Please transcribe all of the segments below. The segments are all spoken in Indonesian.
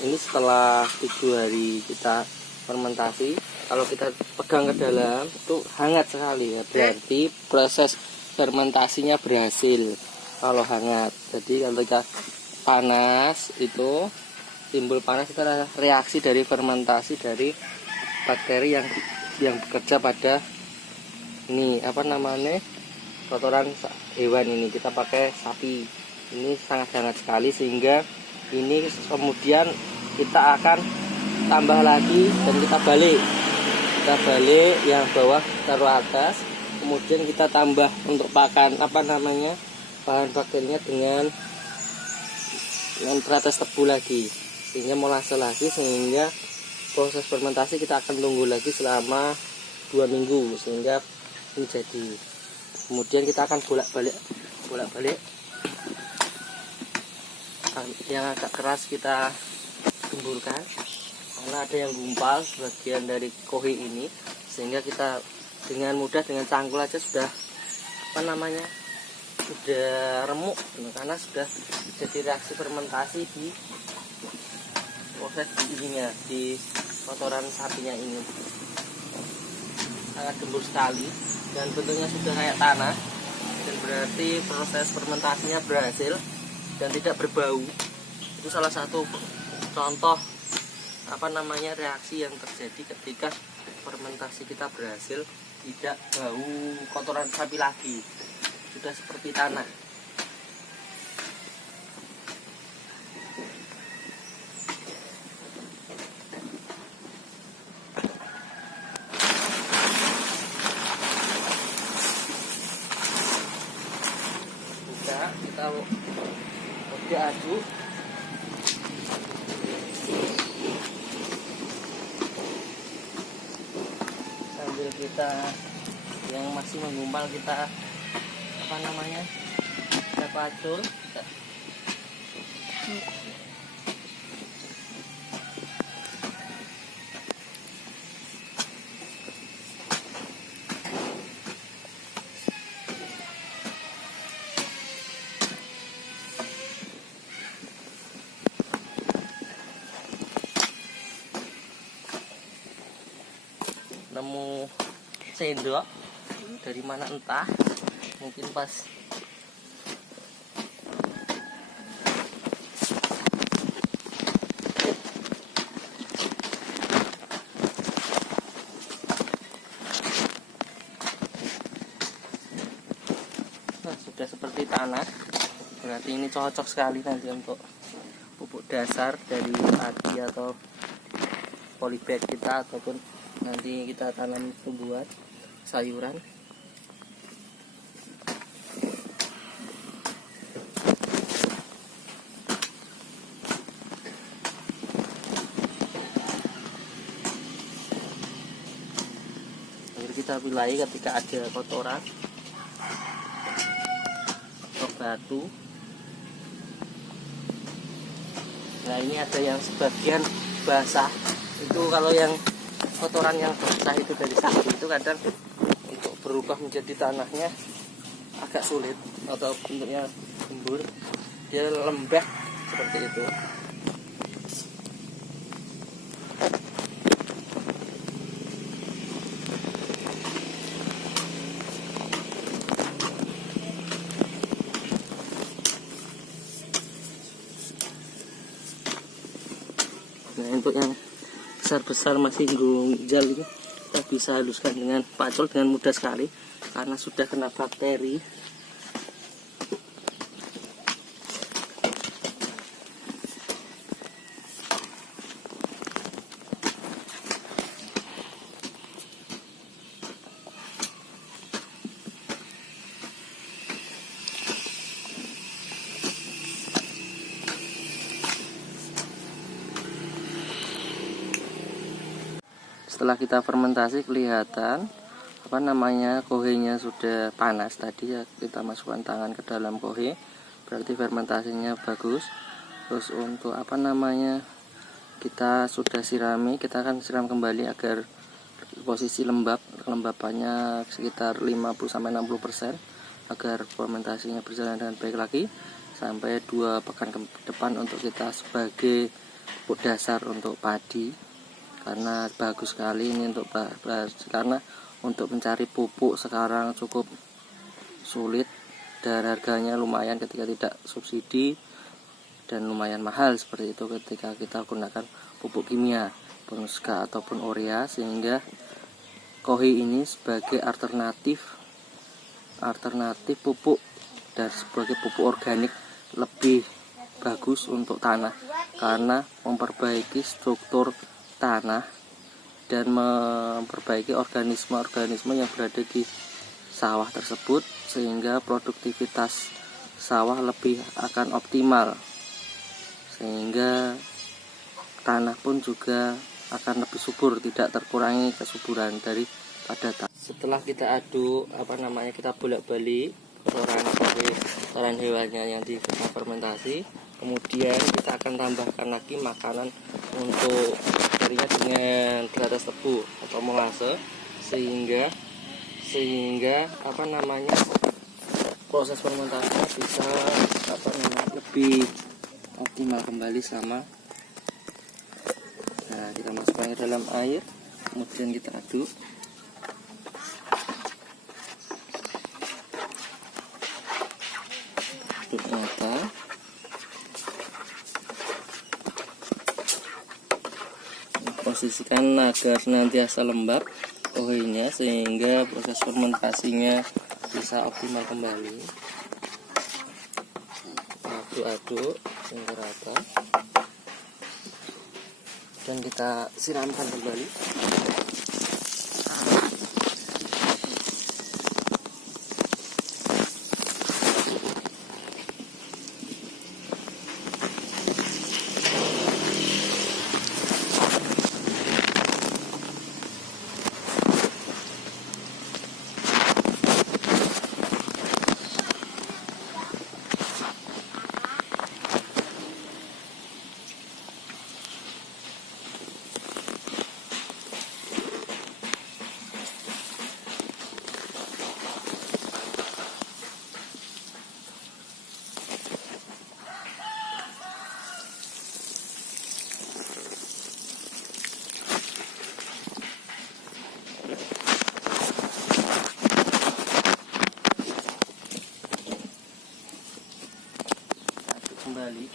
Ini setelah 7 hari kita fermentasi, kalau kita pegang ke dalam itu hangat sekali ya, berarti proses fermentasinya berhasil kalau hangat. Jadi kalau kita panas itu timbul panas, itu adalah reaksi dari fermentasi dari bakteri yang bekerja pada ini apa namanya, kotoran hewan. Ini kita pakai sapi, ini sangat hangat sekali, sehingga ini kemudian kita akan tambah lagi dan kita balik yang bawah taruh atas, kemudian kita tambah untuk pakan apa namanya, bahan bakterinya dengan peratas tebu lagi, sehingga molase lagi, sehingga proses fermentasi kita akan tunggu lagi selama 2 minggu sehingga menjadi. Kemudian kita akan bolak-balik yang agak keras kita gemburkan, karena ada yang gumpal sebagian dari kohi ini, sehingga kita dengan mudah dengan cangkul aja sudah apa namanya, sudah remuk, karena sudah jadi reaksi fermentasi di proses ininya, di kotoran sapinya ini. Sangat gembur sekali dan bentuknya sudah kayak tanah, dan berarti proses fermentasinya berhasil dan tidak berbau. Itu salah satu contoh apa namanya, reaksi yang terjadi ketika fermentasi kita berhasil, tidak bau kotoran sapi lagi, sudah seperti tanah. Kita aduk sambil kita yang masih menggumpal, kita apa namanya, kita pacul. Nemu sendok dari mana entah, mungkin pas sudah seperti tanah, berarti ini cocok sekali nanti untuk pupuk dasar dari padi atau polybag kita, ataupun nanti kita tanam tumbuhan sayuran. Lalu kita pilih ketika ada kotoran atau batu. Nah, ini ada yang sebagian basah, itu kalau yang kotoran yang basah itu dari sapi itu kadang untuk berubah menjadi tanahnya agak sulit, atau bentuknya gembur, dia lembek seperti itu. Nah, untuk yang besar-besar masih gunjal ini kita bisa haluskan dengan pacul dengan mudah sekali, karena sudah kena bakteri. Setelah kita fermentasi kelihatan apa namanya, kohenya sudah panas tadi ya, kita masukkan tangan ke dalam kohe, berarti fermentasinya bagus. Terus untuk apa namanya, kita sudah sirami, kita akan siram kembali agar posisi kelembapannya sekitar 50-60%, agar fermentasinya berjalan dengan baik lagi sampai 2 pekan ke depan, untuk kita sebagai pupuk dasar untuk padi, karena bagus sekali ini untuk karena untuk mencari pupuk sekarang cukup sulit dan harganya lumayan ketika tidak subsidi, dan lumayan mahal seperti itu ketika kita gunakan pupuk kimia Bonska ataupun urea, sehingga Kohi ini sebagai alternatif pupuk dan sebagai pupuk organik lebih bagus untuk tanah, karena memperbaiki struktur tanah dan memperbaiki organisme-organisme yang berada di sawah tersebut, sehingga produktivitas sawah lebih akan optimal, sehingga tanah pun juga akan lebih subur, tidak terkurangi kesuburan daripada tanah. Setelah kita aduk, kita bolak-balik kotoran hewannya yang difermentasi, kemudian kita akan tambahkan lagi makanan untuk darinya dengan teratas tebu atau molase, sehingga proses fermentasinya bisa lebih optimal kembali selama. Nah, kita masukkan ke dalam air, kemudian kita aduk. Aduk rata. Posisikan agar senantiasa lembab kohinya, sehingga proses fermentasinya bisa optimal kembali. Aduk-aduk hingga rata. Dan kita siramkan kembali. Kembali.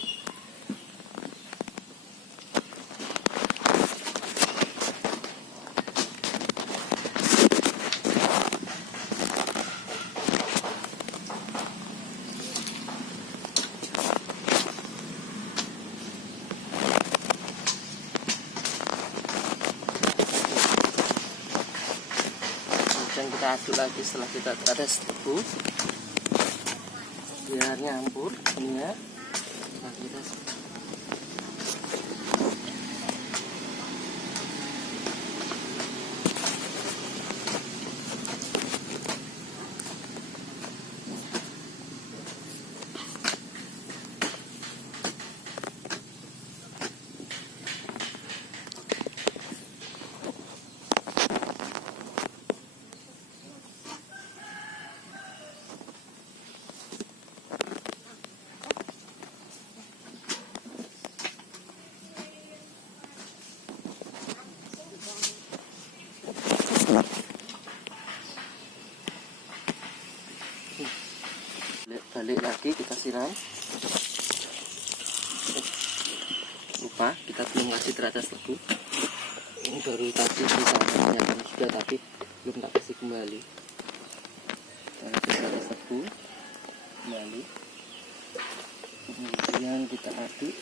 Dan kita aduk lagi setelah kita tetes tebu biar nyampur ya. Kita balik lagi, kita siram. Lupa, kita belum kasih teratas tebu. Ini baru tadi kita sudah, tapi belum tak kasih kembali. Kita kasih teratas tebu kembali, kemudian kita aduk.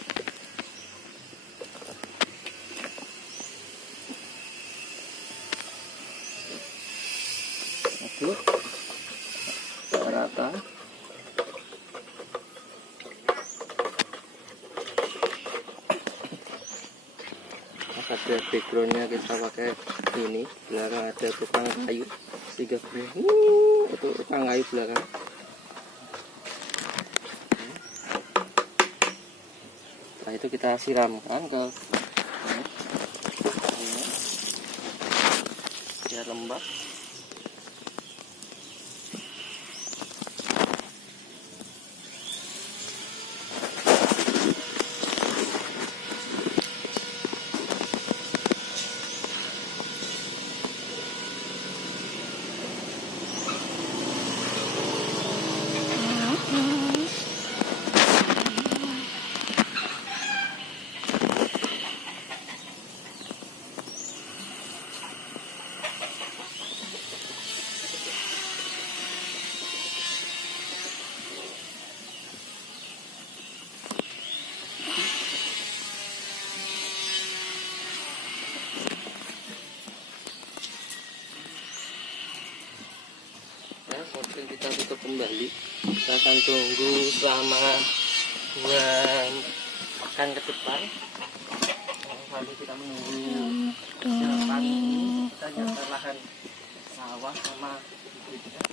Aduk rata. Ada backgroundnya kita pakai ini, belakang ada tukang kayu, tiga itu tukang kayu belakang. Setelah itu kita siramkan ke biar lembab. kembali. Kita akan tunggu selama 2 pekan ke depan. Sampai kita menunggu depan ini kita nyata lahan sawah sama bibitnya.